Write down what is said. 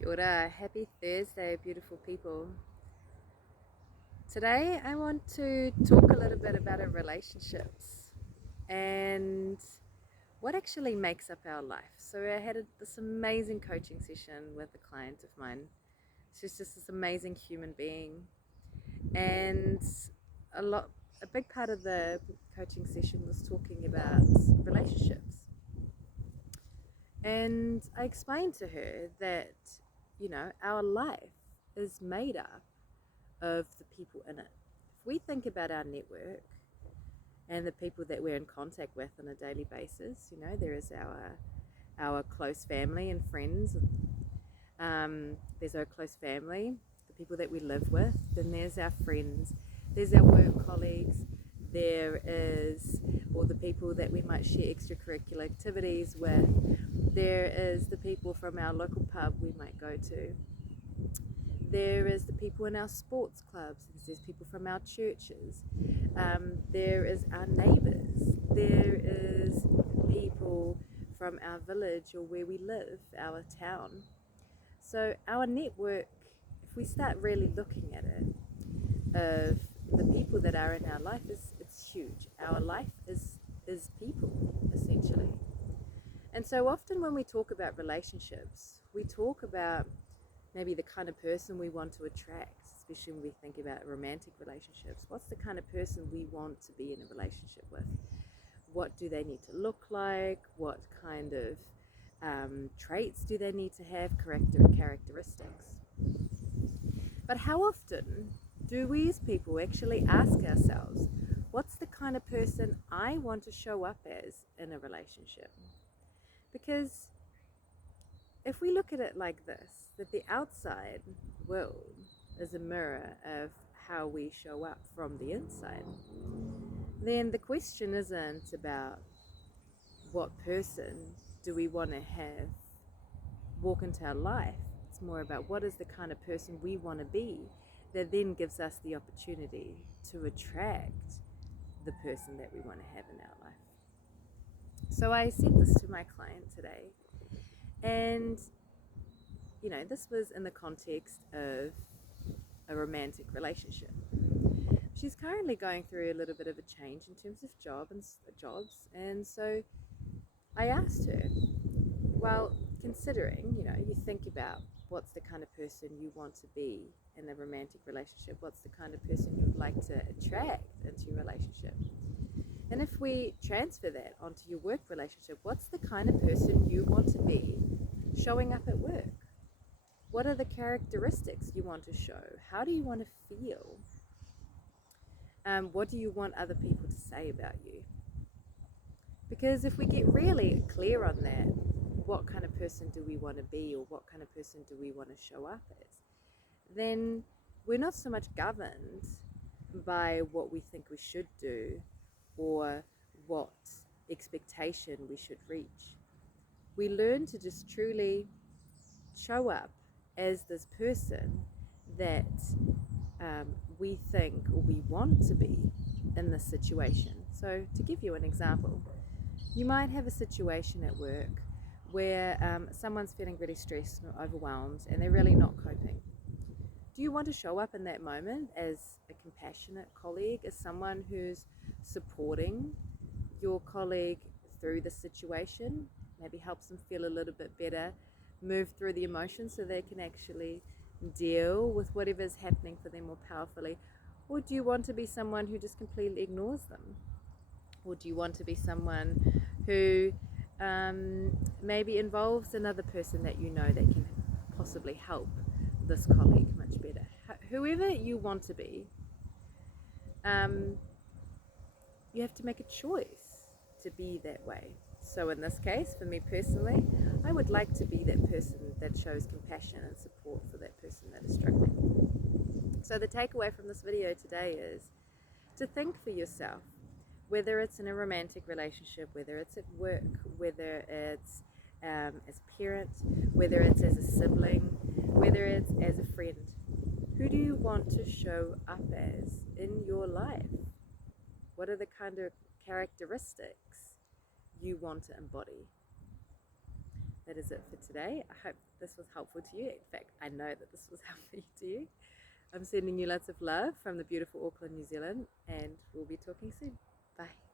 Kia ora, happy Thursday, beautiful people. Today I want to talk a little bit about our relationships and what actually makes up our life. So I had this amazing coaching session with a client of mine. She's just this amazing human being, and a big part of the coaching session was talking about relationships. And I explained to her that, our life is made up of the people in it. If we think about our network and the people that we're in contact with on a daily basis, there is our close family and friends. There's our close family, the people that we live with. Then there's our friends. There's our work colleagues. There is all the people that we might share extracurricular activities with. There is the people from our local pub we might go to. There is the people in our sports clubs. There's people from our churches. There is our neighbours. There is people from our village or where we live, our town. So our network, if we start really looking at it, of the people that are in our life, it's huge. Our life is people, essentially. And so often when we talk about relationships, we talk about maybe the kind of person we want to attract, especially when we think about romantic relationships. What's the kind of person we want to be in a relationship with? What do they need to look like? What kind of traits do they need to have, characteristics? But how often do we as people actually ask ourselves, what's the kind of person I want to show up as in a relationship? Because if we look at it like this, that the outside world is a mirror of how we show up from the inside, then the question isn't about what person do we want to have walk into our life. It's more about what is the kind of person we want to be that then gives us the opportunity to attract the person that we want to have in our life. So I said this to my client today, and this was in the context of a romantic relationship. She's currently going through a little bit of a change in terms of jobs, and so I asked her, well, considering, you think about what's the kind of person you want to be in a romantic relationship, what's the kind of person you would like to attract into your relationship. And if we transfer that onto your work relationship, what's the kind of person you want to be showing up at work? What are the characteristics you want to show? How do you want to feel? What do you want other people to say about you? Because if we get really clear on that, what kind of person do we want to be, or what kind of person do we want to show up as, then we're not so much governed by what we think we should do or what expectation we should reach. We learn to just truly show up as this person that we think or we want to be in this situation. So to give you an example, you might have a situation at work where someone's feeling really stressed or overwhelmed and they're really not coping. Do you want to show up in that moment as a compassionate colleague, as someone who's supporting your colleague through the situation, maybe helps them feel a little bit better, move through the emotions so they can actually deal with whatever's happening for them more powerfully? Or do you want to be someone who just completely ignores them? Or do you want to be someone who maybe involves another person that that can possibly help this colleague much better? Whoever you want to be, you have to make a choice to be that way. So in this case, for me personally, I would like to be that person that shows compassion and support for that person that is struggling. So the takeaway from this video today is to think for yourself, whether it's in a romantic relationship, whether it's at work, whether it's as a parent, whether it's as a sibling, whether it's as a friend. Who do you want to show up as in your life? What are the kind of characteristics you want to embody? that is it for today. I hope this was helpful to you. In fact, I know that this was helpful to you. I'm sending you lots of love from the beautiful Auckland, New Zealand, and we'll be talking soon. Bye.